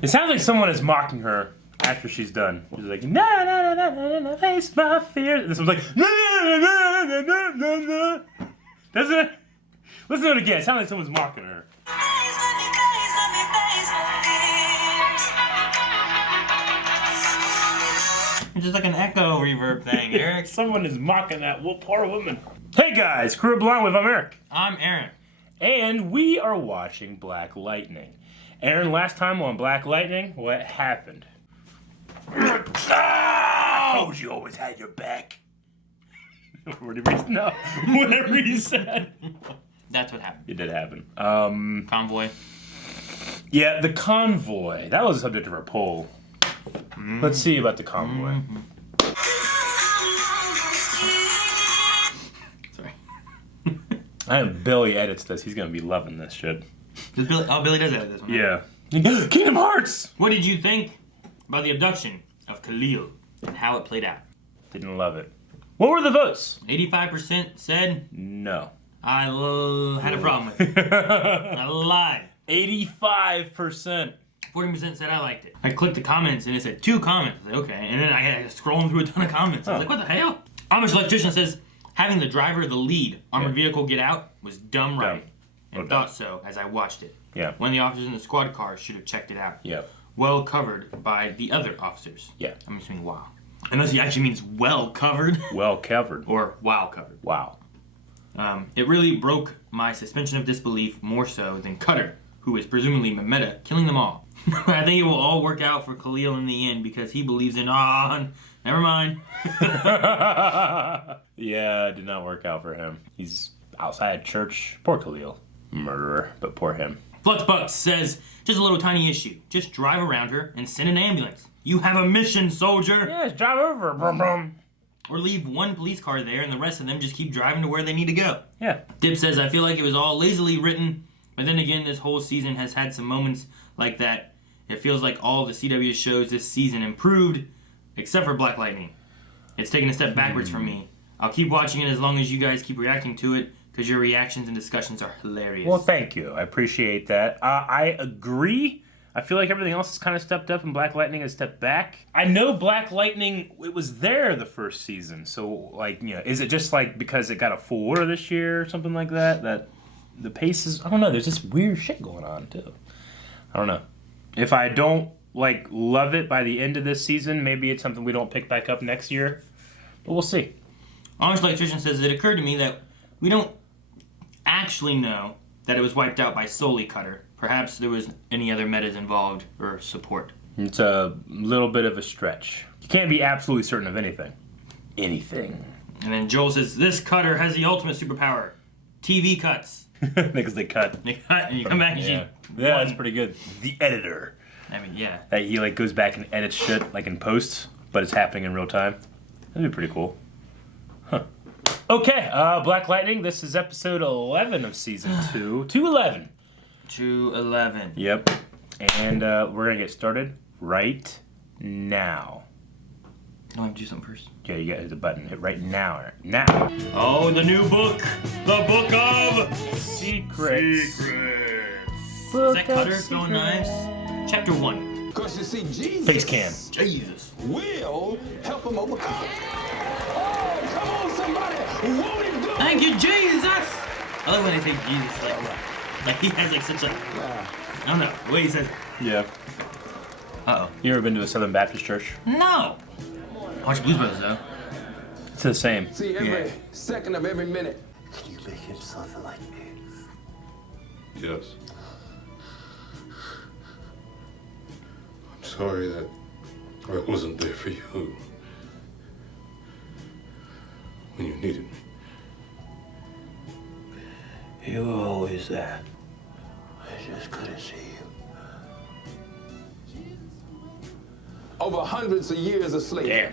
It sounds like someone is mocking her after she's done. She's like, na na na na na, face my fears. And this one's like, na na na na na na na. Doesn't it? Listen to it again. It sounds like someone's mocking her. It's just like an echo reverb thing, Eric. Someone is mocking that poor woman. Hey guys, Crew of Blonde with I'm Eric. I'm Aaron. And we are watching Black Lightning. Aaron, last time on Black Lightning, what happened? I told you always had your back. Whatever he said. That's what happened. It did happen. Convoy. Yeah, the convoy. That was the subject of our poll. Let's see about the convoy. Sorry. I hope Billy edits this. He's gonna be loving this shit. Billy does edit this one. Yeah. Kingdom Hearts! What did you think about the abduction of Khalil and how it played out? Didn't love it. What were the votes? 85% said No. I had a problem with it. I lied. 85%. 40% said I liked it. I clicked the comments and it said 2 comments. I was like, okay. And then I had scrolling through a ton of comments. I was like, what the hell? Amish Electrician says, having the driver of the lead armored vehicle get out was dumb right. And thought so as I watched it. Yeah. One of the officers in the squad car should have checked it out. Yeah. Well covered by the other officers. Yeah. I'm assuming wow. Unless he actually means well covered. Well covered. Or wow covered. Wow. It really broke my suspension of disbelief more so than Cutter, who is presumably Marietta, killing them all. I think it will all work out for Khalil in the end because he believes in never mind. Yeah, it did not work out for him. He's outside church. Poor Khalil. Murderer, but poor him. Fluxbucks says, just a little tiny issue. Just drive around her and send an ambulance. You have a mission, soldier. Yeah, just drive over. Brum, brum. Or leave one police car there and the rest of them just keep driving to where they need to go. Yeah. Dip says, I feel like it was all lazily written, but then again, this whole season has had some moments like that. It feels like all the CW shows this season improved, except for Black Lightning. It's taken a step backwards for me. I'll keep watching it as long as you guys keep reacting to it, because your reactions and discussions are hilarious. Well, thank you. I appreciate that. I agree. I feel like everything else has kind of stepped up and Black Lightning has stepped back. I know Black Lightning, it was there the first season. So, like, you know, is it just like because it got a full order this year or something like that? That the pace is, I don't know, there's just weird shit going on, too. I don't know. If I don't, like, love it by the end of this season, maybe it's something we don't pick back up next year. But we'll see. Honest Electrician says, it occurred to me that we don't actually know that it was wiped out by solely Cutter. Perhaps there was any other metas involved or support. It's a little bit of a stretch. You can't be absolutely certain of anything. Anything. And then Joel says, this Cutter has the ultimate superpower. TV cuts. Because they cut. They cut and you come back and Yeah, that's pretty good. The editor. I mean, yeah. That he like goes back and edits shit like in post, but it's happening in real time. That'd be pretty cool. Huh. Okay, Black Lightning, this is episode 11 of season 2. 211. 211. Yep. And we're gonna get started right now. You want to do something first? Yeah, you gotta hit the button. Hit right now. Now. Oh, the new book. The Book of Secrets. Is that Cutter throwing knives? Chapter 1. Because you see, Jesus. Face cam. Jesus. Will help him overcome. Oh, come on, somebody. Won't he do it? Thank you, Jesus. I love when they say Jesus like he has like such a, I don't know, the way he says. Yeah. Uh-oh. You ever been to a Southern Baptist church? No. I watch Blues Brothers though. It's the same. See, every second of every minute. Can you make him suffer like me? Yes. I'm sorry that I wasn't there for you when you needed me. You were always there. I just couldn't see you. Over hundreds of years of slavery. Damn.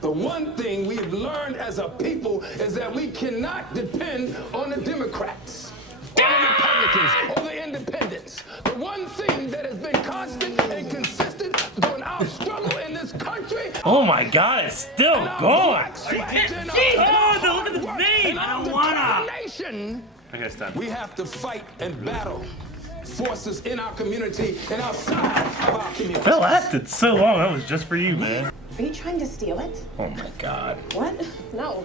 The one thing we've learned as a people is that we cannot depend on the Democrats, or the Republicans, or the independents. The one thing that has been constant and consistent during our struggle in this country. Oh my God, it's still going. Oh, look at the vein. I don't wanna. Nation. Okay, it's done. We have to fight and battle forces in our community and outside of our community. That lasted so long. That was just for you, man. Are you trying to steal it? Oh my god. What? No.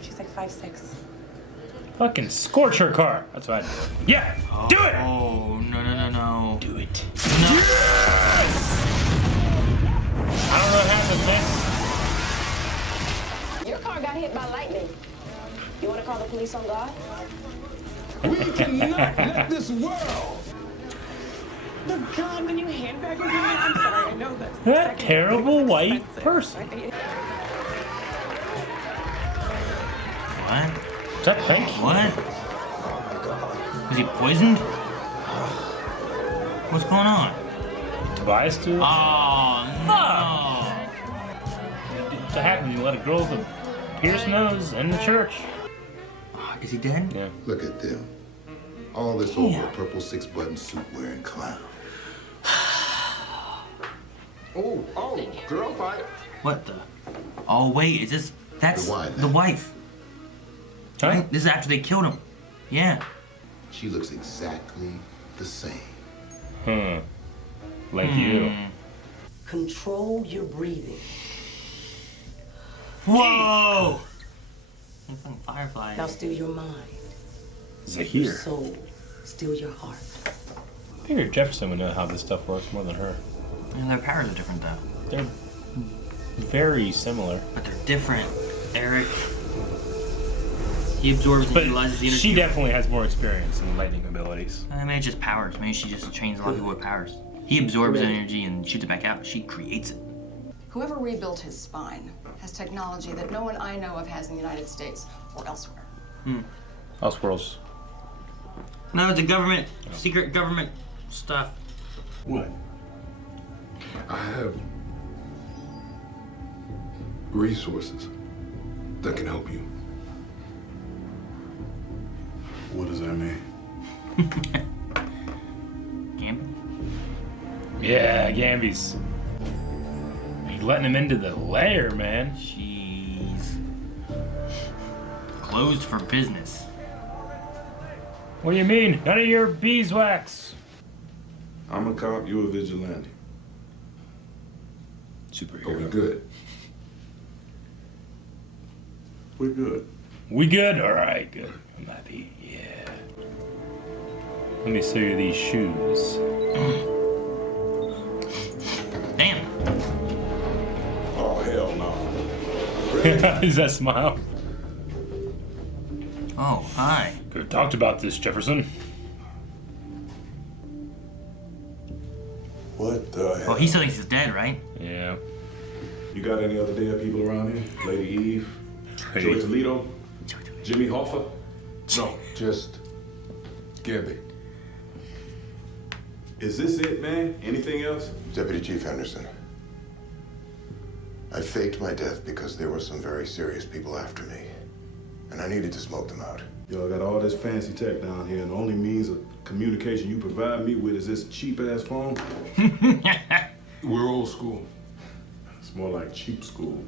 She's like 5'6". Fucking scorch her car. That's right. Yeah. Do it. Oh, no. Do it. No. I don't know what happened, man. Your car got hit by lightning. You want to call the police on God? We cannot let this world. The God, the new handbag is in there. I'm sorry, I know that's That terrible white person. What? Is that pink? What? Was he poisoned? What's going on? Tobias too? Oh, no. What happens? You let a girl with a pierced nose in the church. Is he dead? Yeah. Look at them. All this over a purple six-button suit wearing clown. Oh, girl fight. What the? Oh, wait, is this... That's The wife. the wife. Huh? Right? This is after they killed him. Yeah. She looks exactly the same. Like you. Control your breathing. Whoa! It's like Firefly. Now steal your mind, your Zahir. soul, steal your heart. I figured Jefferson would know how this stuff works more than her. And their powers are different, though. They're very similar. But they're different, Eric. He absorbs and But utilizes the energy. she definitely has more experience in lightning abilities. I mean, it's just powers. Maybe she just trains a lot of people with powers. He absorbs energy and shoots it back out. She creates it. Whoever rebuilt his spine has technology that no one I know of has in the United States or elsewhere. Elseworlds. No, it's a government, secret government stuff. What? I have resources that can help you. What does that mean? Gambi? Yeah, Gambi's. He's letting him into the lair, man. She's closed for business. What do you mean? None of your beeswax. I'm a cop, you a vigilante. Superhero. Are we good? We're good. We good? Alright, good. I'm happy. Yeah. Let me see these shoes. Damn. Oh, hell no. Is that smile? Oh, hi. Could have talked about this, Jefferson. What the hell? Well, he still thinks he's dead, right? Yeah. You got any other dead people around here? Lady Eve? Joey Toledo? Jimmy Hoffa? No, Just Gambi. is this it, man? Anything else? Deputy Chief Henderson. I faked my death because there were some very serious people after me. And I needed to smoke them out. Y'all got all this fancy tech down here, and the only means of communication you provide me with is this cheap-ass phone? We're old school. It's more like cheap school.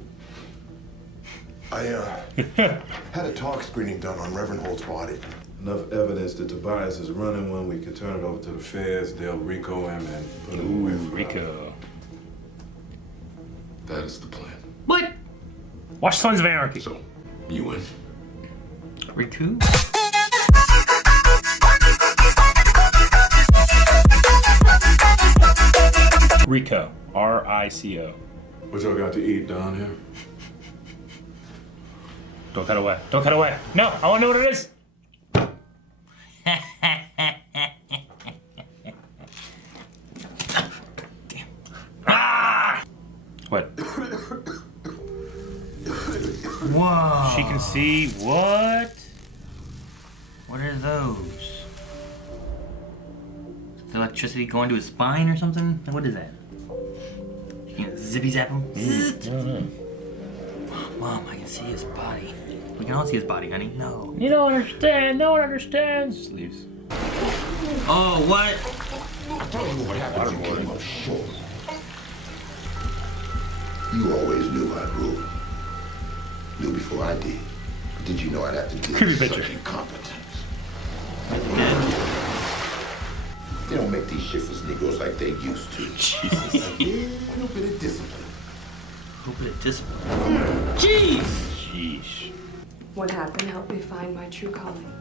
I had a talk screening done on Reverend Holt's body. Enough evidence that Tobias is running one, we can turn it over to the feds, they'll RICO him and put him away forever. Rico. That is the plan. What? Watch Sons of Anarchy. So, you win. Riku? Rico. R-I-C-O. What y'all got to eat down here? Don't cut away. Don't cut away. No, I want to know what it is. Ah! What? Whoa. She can see what? What are those? Is the electricity going to his spine or something? What is that? You can zippy zap him? Mom, I can see his body. We can all see his body, honey. No. You don't understand. No one understands. Just leaves. Oh, what? I told you what happened. You came up short. You always knew I'd rule. Knew before I did. But did you know I'd have to deal Creepy with picture. such incompetence? Dead. You shiftless Negroes like they used to. Jesus. A little bit of discipline. A little bit of discipline. Jeez. Sheesh. What happened helped me find my true calling.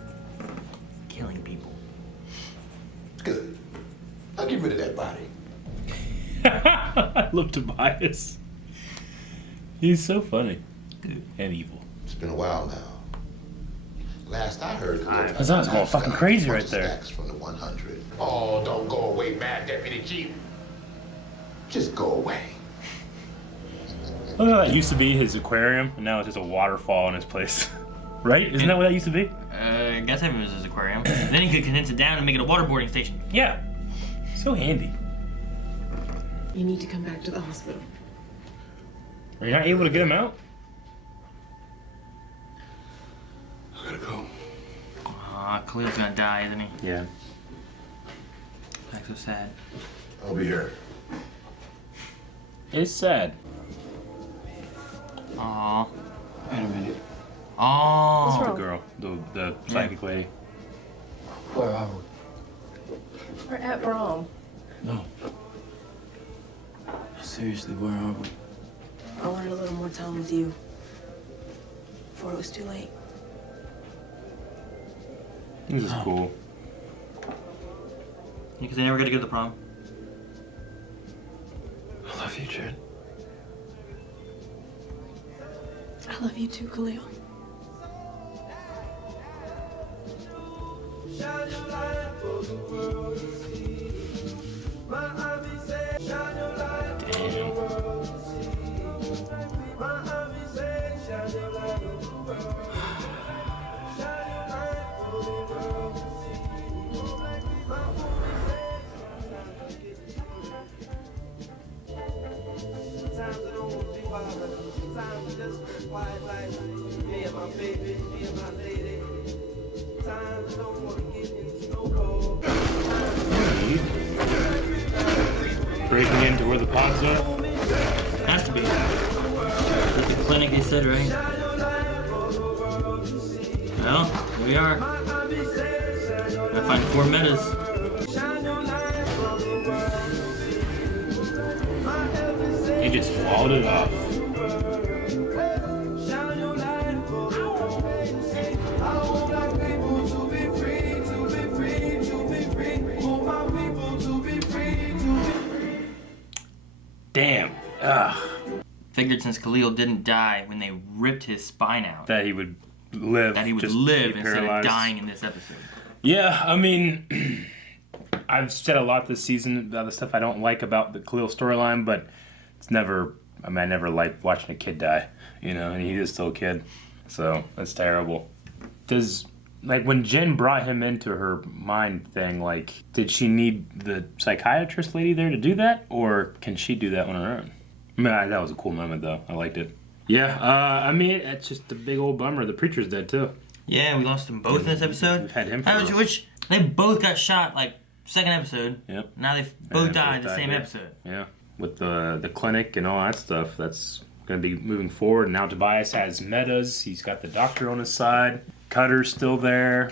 Killing people. Good. I'll get rid of that body. I love Tobias. He's so funny. Dude. And evil. It's been a while now. Last I heard, That was going fucking crazy right there. Stacks from the 100. Oh, don't go away, Mad Deputy Chief. Just go away. Look how that used to be his aquarium, and now it's just a waterfall in his place. Right? Isn't that what that used to be? I guess it was his aquarium. Then he could condense it down and make it a waterboarding station. Yeah. So handy. You need to come back to the hospital. Are you not able to get him out? I gotta go. Aw, Khalil's gonna die, isn't he? Yeah. That's so sad. I'll be here. It's sad. Aw. Wait a minute. Oh. The girl. The psychic lady. Where are we? We're at prom. No. Seriously, where are we? I wanted a little more time with you before it was too late. This is cool. Because they never got to go to the prom. I love you, Jen. I love you too, Khalil. Breaking into where the pods are? Has to be. At the clinic, they said, right? Well, here we are. Gotta find 4 metas. They just walled it off. Damn. Ugh. Figured since Khalil didn't die when they ripped his spine out, That he would live. that he would just live be instead of paralyzed. dying in this episode. Yeah, I mean, I've said a lot this season about the stuff I don't like about the Khalil storyline, but it's never, I mean, I never liked watching a kid die, you know, and he is still a kid, so that's terrible. Does, like, when Jen brought him into her mind thing, like, did she need the psychiatrist lady there to do that, or can she do that on her own? I mean, that was a cool moment, though. I liked it. Yeah, I mean, it's just a big old bummer. The preacher's dead, too. Yeah, we lost them both in this episode. We've had him for Which they both got shot, like, second episode. Yep. Now they both died the same here. episode. Yeah, with the clinic and all that stuff, that's going to be moving forward. Now Tobias has metas. He's got the doctor on his side. Cutter's still there.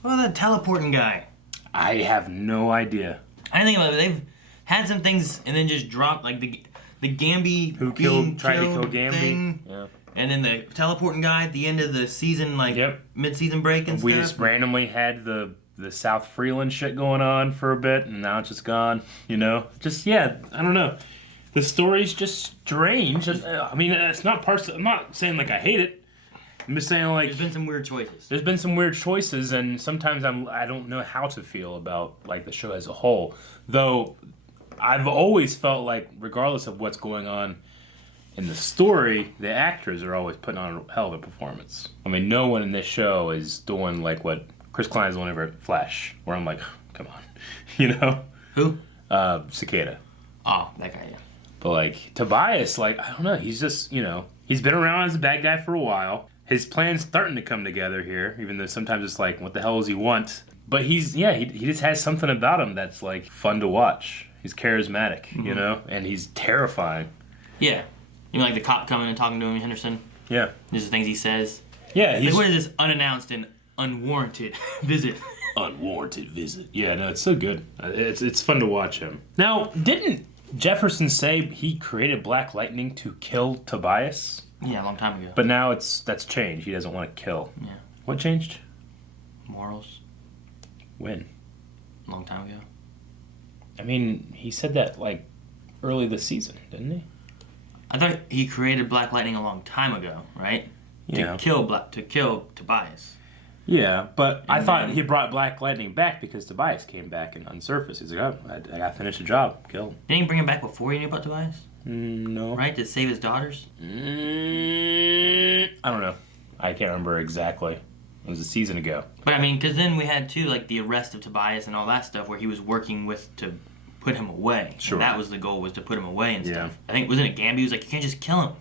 What about that teleporting guy? I have no idea. I didn't think about it. They've had some things and then just dropped, like the Gambi Who tried to kill Gambi? thing. Yeah. And then the teleporting guy at the end of the season, like mid-season break and We stuff. just randomly had the South Freeland shit going on for a bit, and now it's just gone. You know, just I don't know. The story's just strange. I mean, it's not parts. I'm not saying like I hate it. I'm just saying like there's been some weird choices. There's been some weird choices, and sometimes I don't know how to feel about like the show as a whole. Though I've always felt like, regardless of what's going on in the story, the actors are always putting on a hell of a performance. I mean, no one in this show is doing like what Chris Klein's doing over at Flash, where I'm like, come on, you know? Who? Cicada. Oh, that guy, yeah. But like Tobias, like I don't know, he's just he's been around as a bad guy for a while. His plan's starting to come together here, even though sometimes it's like, what the hell does he want? But he just has something about him that's like fun to watch. He's charismatic, you know, and he's terrifying. Yeah. You mean like the cop coming and talking to him, Henderson? Yeah. These are things he says. Yeah. Like, what is this unannounced and unwarranted visit? Unwarranted visit. Yeah, no, it's so good. It's fun to watch him. Now, didn't Jefferson say he created Black Lightning to kill Tobias? Yeah, a long time ago. But now that's changed. He doesn't want to kill. Yeah. What changed? Morals. When? A long time ago. I mean, he said that like early this season, didn't he? I thought he created Black Lightning a long time ago, right? Yeah. To kill Tobias. Yeah, but I thought then- he brought Black Lightning back because Tobias came back and unsurfaced. He's like, oh, I got to finish the job. Kill him. Didn't he bring him back before he knew about Tobias? No. Right? To save his daughters? I don't know. I can't remember exactly. It was a season ago. But I mean, because then we had too, like the arrest of Tobias and all that stuff, where he was working with to put him away. Sure. And that was the goal, was to put him away and Yeah. stuff. I think wasn't it Gambi was like, you can't just kill him.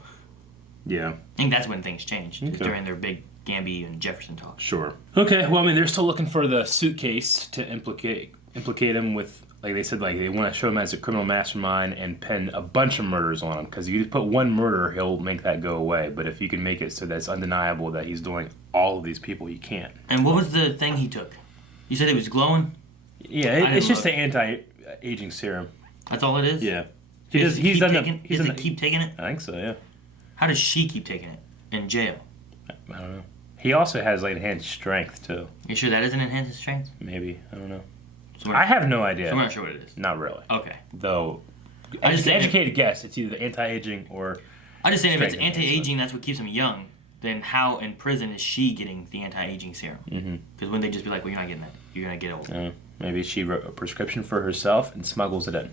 Yeah. I think that's when things changed. Okay. During their big Gambi and Jefferson talk. Sure. Okay, well, I mean, they're still looking for the suitcase to implicate him with, like they said, like they want to show him as a criminal mastermind and pin a bunch of murders on him. Because if you just put one murder, he'll make that go away. But if you can make it so that it's undeniable that he's doing all of these people, you can't. And what was the thing he took? You said it was glowing? Yeah, it's just the anti-aging serum. That's all it is? Yeah. Does he He's done keep taking it? I think so, yeah. How does she keep taking it? In jail? I don't know. He also has like enhanced strength too. You sure that isn't enhanced strength? Maybe, I don't know. So I have no idea. So we're not sure what it is. Not really. Okay. Though, I just think educated guess, it's either anti-aging or. I just saying if it's strength anti-aging, that's what keeps him young. Then how in prison is she getting the anti-aging serum? Because wouldn't they just be like, well, you're not getting that. You're gonna get old. Maybe she wrote a prescription for herself and smuggles it in.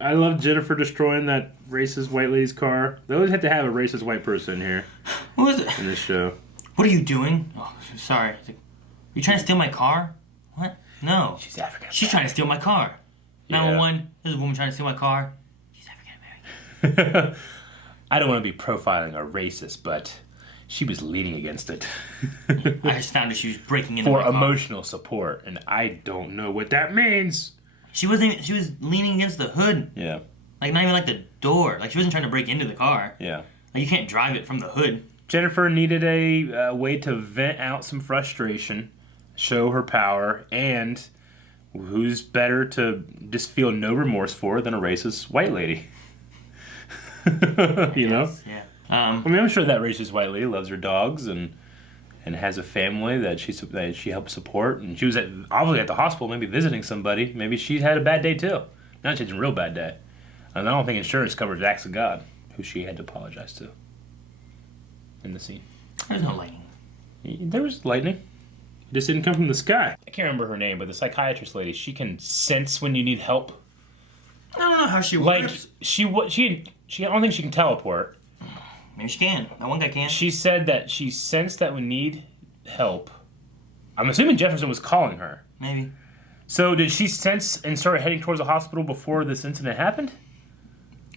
I love Jennifer destroying that racist white lady's car. They always have to have a racist white person in here. What was it? In this show. What are you doing? Oh, sorry. You trying to steal my car? What? No. She's African. She's trying to steal my car. Yeah. 911. There's a woman trying to steal my car. She's African American. I don't want to be profiling a racist, but she was leaning against it. I just found her. She was breaking into For my car. emotional support, and I don't know what that means. She was leaning against the hood. Yeah. Like not even like the door. Like she wasn't trying to break into the car. Yeah. Like you can't drive it from the hood. Jennifer needed a way to vent out some frustration, show her power, and who's better to just feel no remorse for than a racist white lady? You know? Yeah. I mean, I'm sure that racist white lady loves her dogs and has a family that she helps support. And she was obviously at the hospital, maybe visiting somebody. Maybe she had a bad day too. Now she's a real bad day. And I don't think insurance covers acts of God, who she had to apologize to in the scene. There's no lightning. There was lightning. It just didn't come from the sky. I can't remember her name, but the psychiatrist lady, she can sense when you need help. I don't know how she Like, works. she I don't think she can teleport. Maybe she can. That one guy can. She said that she sensed that we need help. I'm assuming Jefferson was calling her. Maybe. So did she sense and start heading towards the hospital before this incident happened?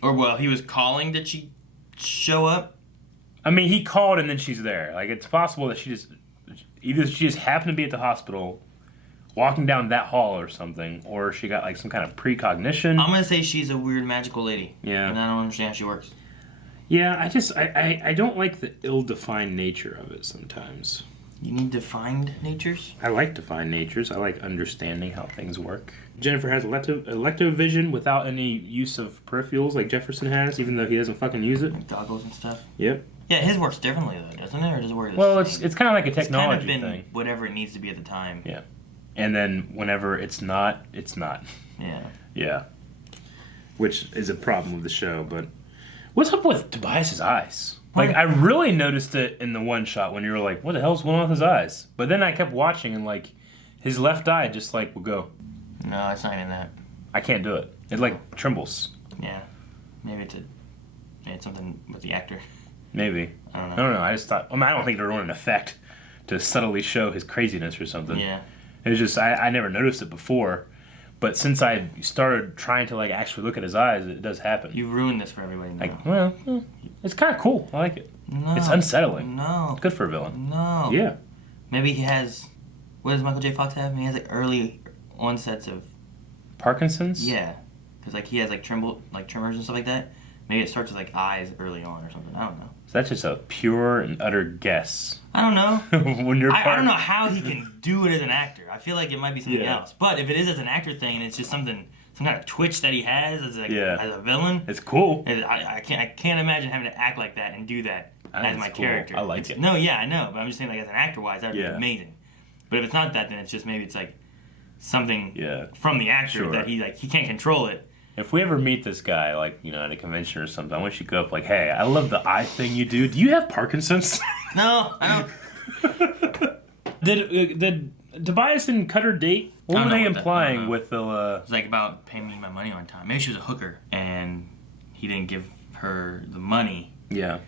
Or well, he was calling. Did she show up? I mean, he called and then she's there. Like, it's possible that she just happened to be at the hospital, walking down that hall or something, or she got like some kind of precognition. I'm gonna say she's a weird magical lady. Yeah. And I don't understand how she works. Yeah, I don't like the ill-defined nature of it sometimes. You need defined natures? I like defined natures. I like understanding how things work. Jennifer has elective vision without any use of peripherals like Jefferson has, even though he doesn't fucking use it. Like goggles and stuff? Yep. Yeah, his works differently though, doesn't it? Or does it work the Well, same? it's kind of like a technology it's kind of been thing. whatever it needs to be at the time. Yeah. And then whenever it's not, it's not. Yeah. Yeah. Which is a problem with the show, but what's up with Tobias's eyes? Like, I really noticed it in the one shot when you were like, what the hell's going on with his eyes? But then I kept watching and, like, his left eye just, like, will go. No, it's not even that. I can't do it. It, like, trembles. Yeah. Maybe it's something with the actor. Maybe. I don't know. I don't know. I just thought, I don't think they're doing an effect to subtly show his craziness or something. Yeah. It was just, I never noticed it before. But since I started trying to, like, actually look at his eyes, it does happen. You've ruined this for everybody now. Like, well, it's kind of cool. I like it. No. It's unsettling. No. It's good for a villain. No. Yeah. Maybe he has... What does Michael J. Fox have? He has, like, early onsets of... Parkinson's? Yeah. Because, like, he has, like, tremors and stuff like that. Maybe it starts with like eyes early on or something. I don't know. So that's just a pure and utter guess. I don't know. When you're I don't know how he can do it as an actor. I feel like it might be something Yeah. else. But if it is as an actor thing and it's just some kind of twitch that he has as a villain, it's cool. I can't imagine having to act like that and do that as my character. I like it. No, yeah, I know, but I'm just saying, like, as an actor-wise, that would be Yeah. amazing. But if it's not that, then it's just maybe it's like something Yeah. from the actor Sure. that he can't control it. If we ever meet this guy, like, you know, at a convention or something, I want you to go up like, hey, I love the eye thing you do. Do you have Parkinson's? No, I don't. Did Tobias and Cutter date? What were they implying with the... It was like about paying me my money on time. Maybe she was a hooker, and he didn't give her the money. Yeah.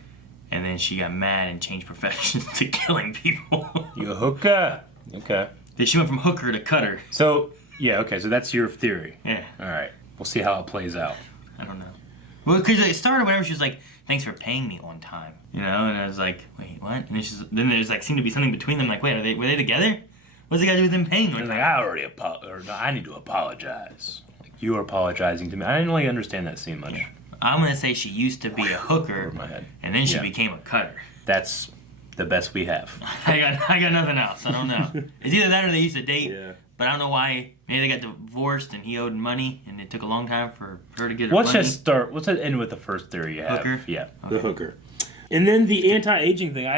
And then she got mad and changed professions to killing people. You a hooker? Okay. Then she went from hooker to cutter. So, yeah, okay, so that's your theory. Yeah. All right. We'll see how it plays out. I don't know. Well, because it started whenever she was like, thanks for paying me on time. You know? And I was like, wait, what? And then there's like, seemed to be something between them. Like, wait, were they together? What's it got to do with them paying me on And time? like, I need to apologize. Like, you are apologizing to me. I didn't really understand that scene much. Yeah. I'm going to say she used to be a hooker, my head. and then she Yeah. became a cutter. That's the best we have. I got nothing else. I don't know. It's either that or they used to date. Yeah. But I don't know why. Maybe they got divorced and he owed money, and it took a long time for her to get her Let's money. just start. Let's end with the first theory you have. Hooker? Yeah, Okay. the hooker. And then the anti-aging thing. I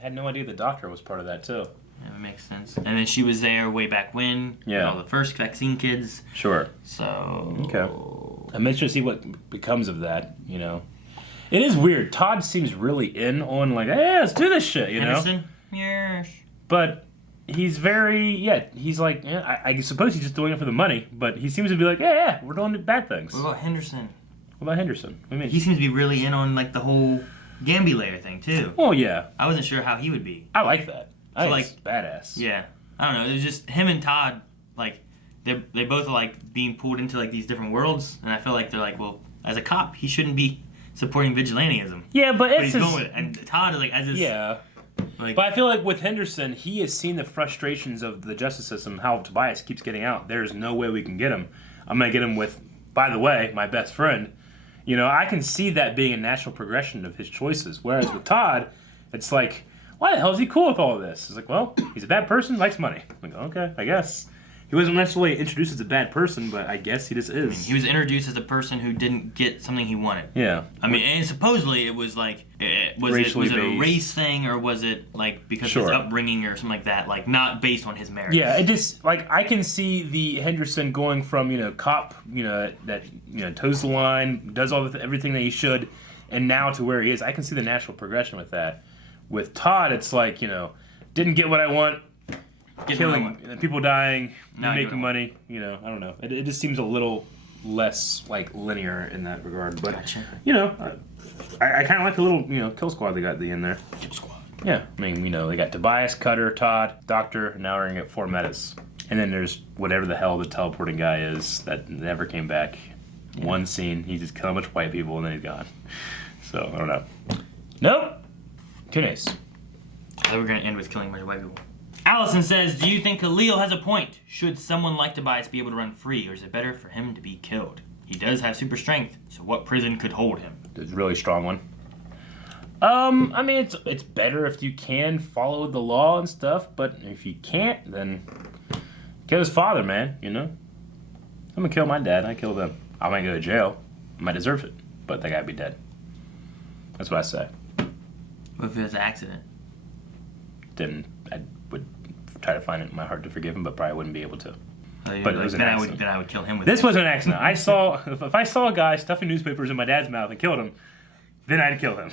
had no idea the doctor was part of that too. Yeah, that makes sense. And then she was there way back when. Yeah. All the first vaccine kids. Sure. So. Okay. I'm interested to see what becomes of that. You know, it is weird. Todd seems really in on like, hey, let's do this shit. You Henderson? know. Yes. But he's he's like, yeah, I suppose he's just doing it for the money. But he seems to be like, yeah, we're doing bad things. What about Henderson? What about Henderson? What do you mean? He seems to be really in on like the whole Gambi lair thing too. Oh yeah. I wasn't sure how he would be. I like that. I So, think it's badass. Yeah. I don't know. It was just him and Todd, like, they both are like being pulled into like these different worlds, and I feel like they're like, well, as a cop, he shouldn't be supporting vigilantism. Yeah, but But it's he's going with it. And Todd is like, as his. Yeah. Like, But I feel like with Henderson, he has seen the frustrations of the justice system, how Tobias keeps getting out. There's no way we can get him. I'm going to get him with, by the way, my best friend. You know, I can see that being a natural progression of his choices. Whereas with Todd, it's like, why the hell is he cool with all of this? It's like, well, he's a bad person, likes money. I'm like, okay, I guess. He wasn't necessarily introduced as a bad person, but I guess he just is. I mean, he was introduced as a person who didn't get something he wanted. Yeah. I mean, and supposedly it was like, was it a based. race thing, or was it like because of his upbringing or something like that? Like not based on his marriage. Yeah, it just like I can see the Henderson going from cop that toes the line, does everything that he should, and now to where he is. I can see the natural progression with that. With Todd, it's like didn't get what I want, killing people dying, making money. I don't know. It just seems a little less like linear in that regard. But I kind of like the little kill squad they got at the end there. Kill squad. Yeah, I mean they got Tobias, Cutter, Todd, Doctor, and now we're gonna get 4 metas. And then there's whatever the hell the teleporting guy is that never came back. Yeah. One scene, he just killed a bunch of white people and then he's gone. So I don't know. Nope. Tunes. I thought we were gonna end with killing a bunch of white people. Allison says, do you think Khalil has a point? Should someone like Tobias be able to run free, or is it better for him to be killed? He does have super strength, so what prison could hold him? It's a really strong one. I mean, it's better if you can follow the law and stuff, but if you can't, then kill his father, man, I'm gonna kill my dad, I kill them. I might go to jail. I might deserve it, but that guy'd be dead. That's what I say. What if it was an accident? Then I would try to find it in my heart to forgive him, but probably wouldn't be able to. But it was an accident. Then I would kill him with this was an accident. If I saw a guy stuffing newspapers in my dad's mouth and killed him, then I'd kill him.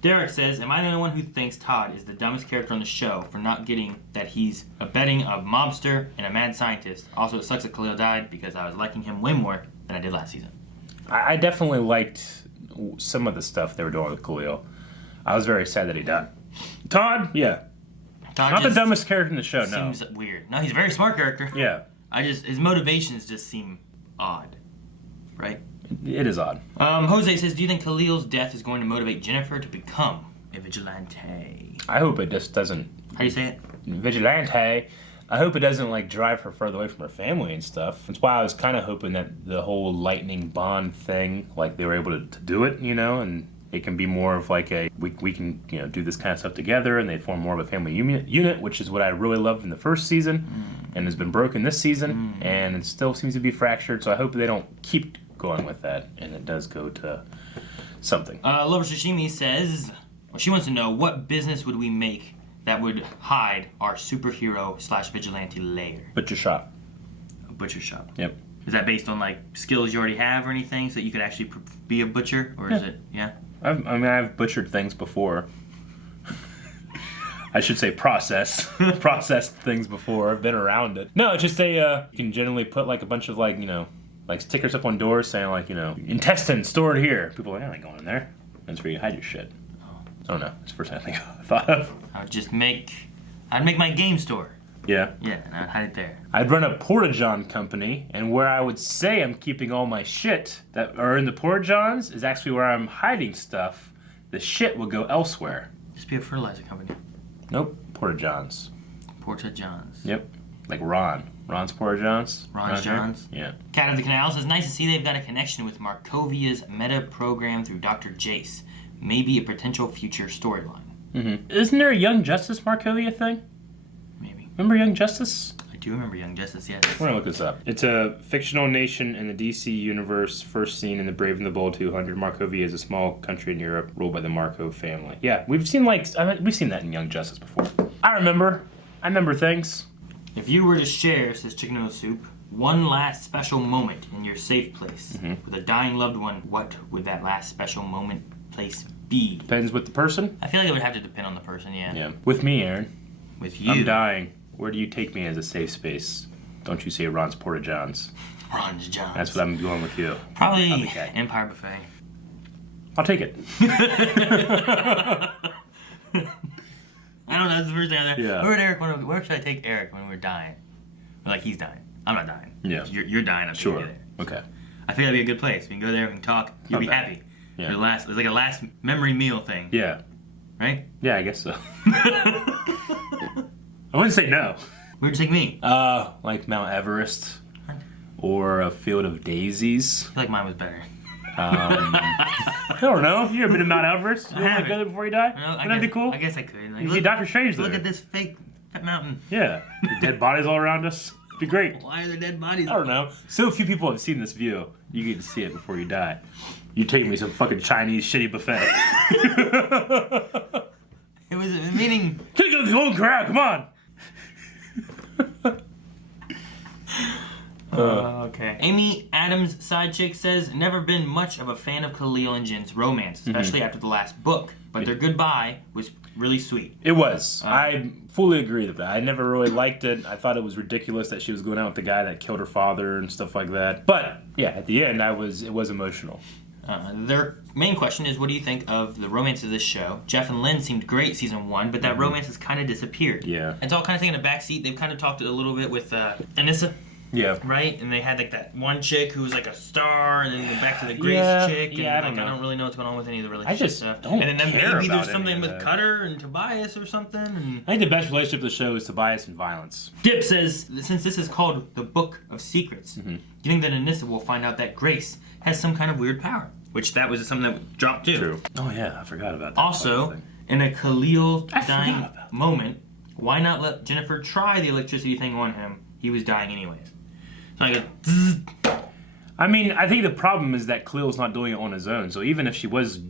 Derek says, am I the only one who thinks Todd is the dumbest character on the show for not getting that he's abetting a mobster and a mad scientist? Also, it sucks that Khalil died because I was liking him way more than I did last season. I definitely liked some of the stuff they were doing with Khalil. I was very sad that he died. Todd, yeah. Todd not the dumbest character in the show, no. Seems weird. No, he's a very smart character. Yeah. His motivations just seem odd. Right? It is odd. Jose says, do you think Khalil's death is going to motivate Jennifer to become a vigilante? I hope it just doesn't. How do you say it? Vigilante. I hope it doesn't like drive her further away from her family and stuff. That's why I was kind of hoping that the whole lightning bond thing, like they were able to do it, you know, and it can be more of like a, we can, you know, do this kind of stuff together, and they form more of a family unit, which is what I really loved in the first season, and has been broken this season, and it still seems to be fractured, so I hope they don't keep going with that, and it does go to something. Lover Sashimi says, well, she wants to know, what business would we make that would hide our superhero/vigilante lair? Butcher shop. A butcher shop. Yep. Is that based on like skills you already have or anything, so that you could actually be a butcher, or is it? Yeah. I've butchered things before. I should say processed things before. I've been around it. No, it's just you can generally put like a bunch of like, you know, like stickers up on doors saying like, you know, intestine stored here. People are like, I ain't going in there. That's where you hide your shit. I don't know. It's the first thing I thought of. I'd make my game store. Yeah. Yeah, and I'd hide it there. I'd run a Porta-John company, and where I would say I'm keeping all my shit that are in the Porta-Johns is actually where I'm hiding stuff. The shit would go elsewhere. Just be a fertilizer company. Nope. Porta-Johns. Porta-Johns. Yep. Like Ron. Ron's Porta-Johns. Ron's Johns? Yeah. Cat of the Canal says, nice to see they've got a connection with Markovia's meta program through Dr. Jace. Maybe a potential future storyline. Mm-hmm. Isn't there a Young Justice Markovia thing? Maybe. Remember Young Justice? I do remember Young Justice, yes. We're gonna look this up. It's a fictional nation in the DC universe, first seen in The Brave and the Bold 200. Markovia is a small country in Europe ruled by the Markov family. Yeah, we've seen we've seen that in Young Justice before. I remember things. If you were to share, says Chicken Noodle Soup, one last special moment in your safe place with a dying loved one, what would that last special moment place be? Depends with the person. I feel like it would have to depend on the person, yeah. Yeah. With me, Aaron. With you. I'm dying. Where do you take me as a safe space? Don't you say Ron's Porta-Johns. Ron's Johns. That's what I'm going with you. Probably Empire Buffet. I'll take it. I don't know, that's the first thing I there. Yeah. Where should I take Eric when we're dying? Like, he's dying. I'm not dying. Yeah. You're dying. I'm sure. there. Okay. I think that'd be a good place. We can go there, we can talk. You'll be happy. Yeah. It's like a last memory meal thing. Yeah. Right? Yeah, I guess so. I wouldn't say no. Where'd you take me? Like Mount Everest. Or a field of daisies. I feel like mine was better. I don't know. You ever been to Mount Everest? You want to go there before you die? Wouldn't that be cool? I guess I could. Like, you see Dr. Strange there. Look at this fake mountain. Yeah. The dead bodies all around us. It'd be great. Why are there dead bodies? I don't know. So few people have seen this view. You get to see it before you die. You take me to some fucking Chinese shitty buffet. It was meaning. Take a whole crowd. Come on. Okay. Amy Adams' side chick says, never been much of a fan of Khalil and Jin's romance, especially after the last book, but their goodbye was really sweet. It was. I fully agree with that. I never really liked it. I thought it was ridiculous that she was going out with the guy that killed her father and stuff like that. But yeah, at the end, it was emotional. Their main question is, what do you think of the romance of this show? Jeff and Lynn seemed great season 1, but that romance has kind of disappeared. Yeah. It's all kind of taking a backseat. They've kind of talked a little bit with Anissa. Yeah. Right? And they had like that one chick who was like a star, and then go back to the Grace chick. And I don't know. I don't really know what's going on with any of the relationship I just stuff. don't And then care maybe about there's something any of with that. Cutter and Tobias or something. And I think the best relationship of the show is Tobias and Violence. Dip says, since this is called the Book of Secrets, do you think that Anissa will find out that Grace has some kind of weird power? Which that was something that dropped too. True. Oh yeah, I forgot about that. Also, in a Khalil dying moment, why not let Jennifer try the electricity thing on him? He was dying anyways. So I go, I mean, I think the problem is that Khalil's not doing it on his own. So even if she was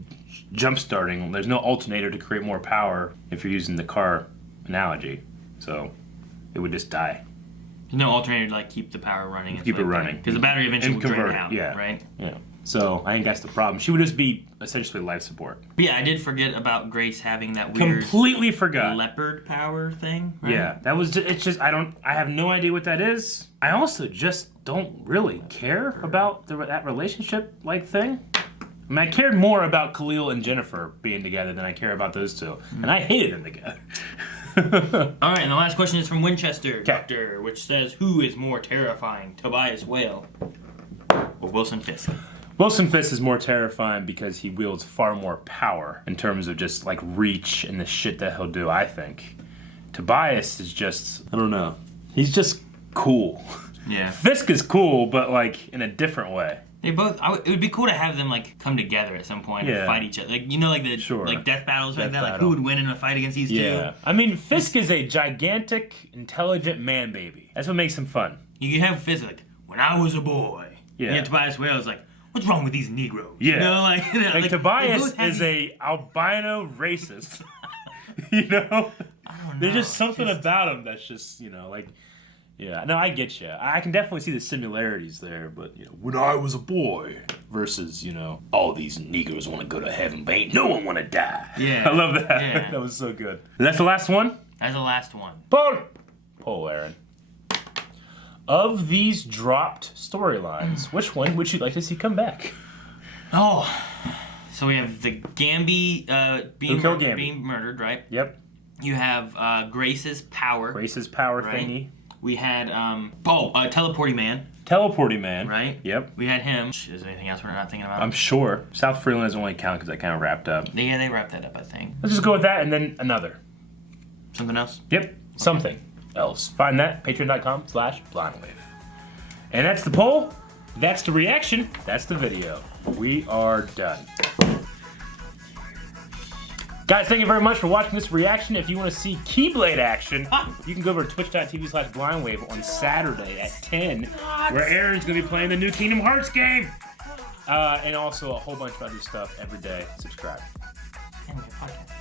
jump starting, there's no alternator to create more power if you're using the car analogy. So it would just die. There's no alternator to like keep the power running. Keep it running. Because the battery eventually will drain out, right? Yeah. So I think that's the problem. She would just be essentially life support. But yeah, I did forget about Grace having that weird completely forgot leopard power thing. Right? Yeah, that was. It's just I have no idea what that is. I also just don't really care about that relationship like thing. I mean, I cared more about Khalil and Jennifer being together than I care about those two, and I hated them together. All right, and the last question is from Winchester Doctor, which says, "Who is more terrifying, Tobias Whale or Wilson Fisk?" Wilson Fisk is more terrifying because he wields far more power in terms of just like reach and the shit that he'll do, I think. Tobias is just, I don't know. He's just cool. Yeah. Fisk is cool, but like in a different way. They both. It would be cool to have them like come together at some point and fight each other. Like like the like death battles like that. Like who would win in a fight against these two? Yeah. I mean, Fisk is a gigantic, intelligent man baby. That's what makes him fun. You have Fisk like when I was a boy. Yeah. And Tobias Whale's like, what's wrong with these Negroes? Yeah. You know, like Tobias is a albino racist. You know? I don't know. There's just something about him that's just like. Yeah, no, I get you. I can definitely see the similarities there, but when I was a boy versus all these Negroes want to go to heaven, but ain't no one want to die. Yeah, I love that. Yeah. That was so good. And that's the last one. That's the last one. Poll, Aaron. Of these dropped storylines, which one would you like to see come back? Oh, so we have the Gambi Gambi being murdered, right? Yep. You have Grace's power. Grace's power right? thingy. We had Teleporting Man. Teleporting Man. Right? Yep. We had him. Is there anything else we're not thinking about? I'm sure. South Freeland doesn't only count because that kind of wrapped up. Yeah, they wrapped that up, I think. Let's just go with that and then another. Something else? Yep. Okay. Something else. Find that. Patreon.com/blindwave. And that's the poll. That's the reaction. That's the video. We are done. Guys, thank you very much for watching this reaction. If you want to see Keyblade action, you can go over to twitch.tv/blindwave on Saturday at 10, where Aaron's going to be playing the new Kingdom Hearts game. And also a whole bunch of other stuff every day. Subscribe. And we have podcast.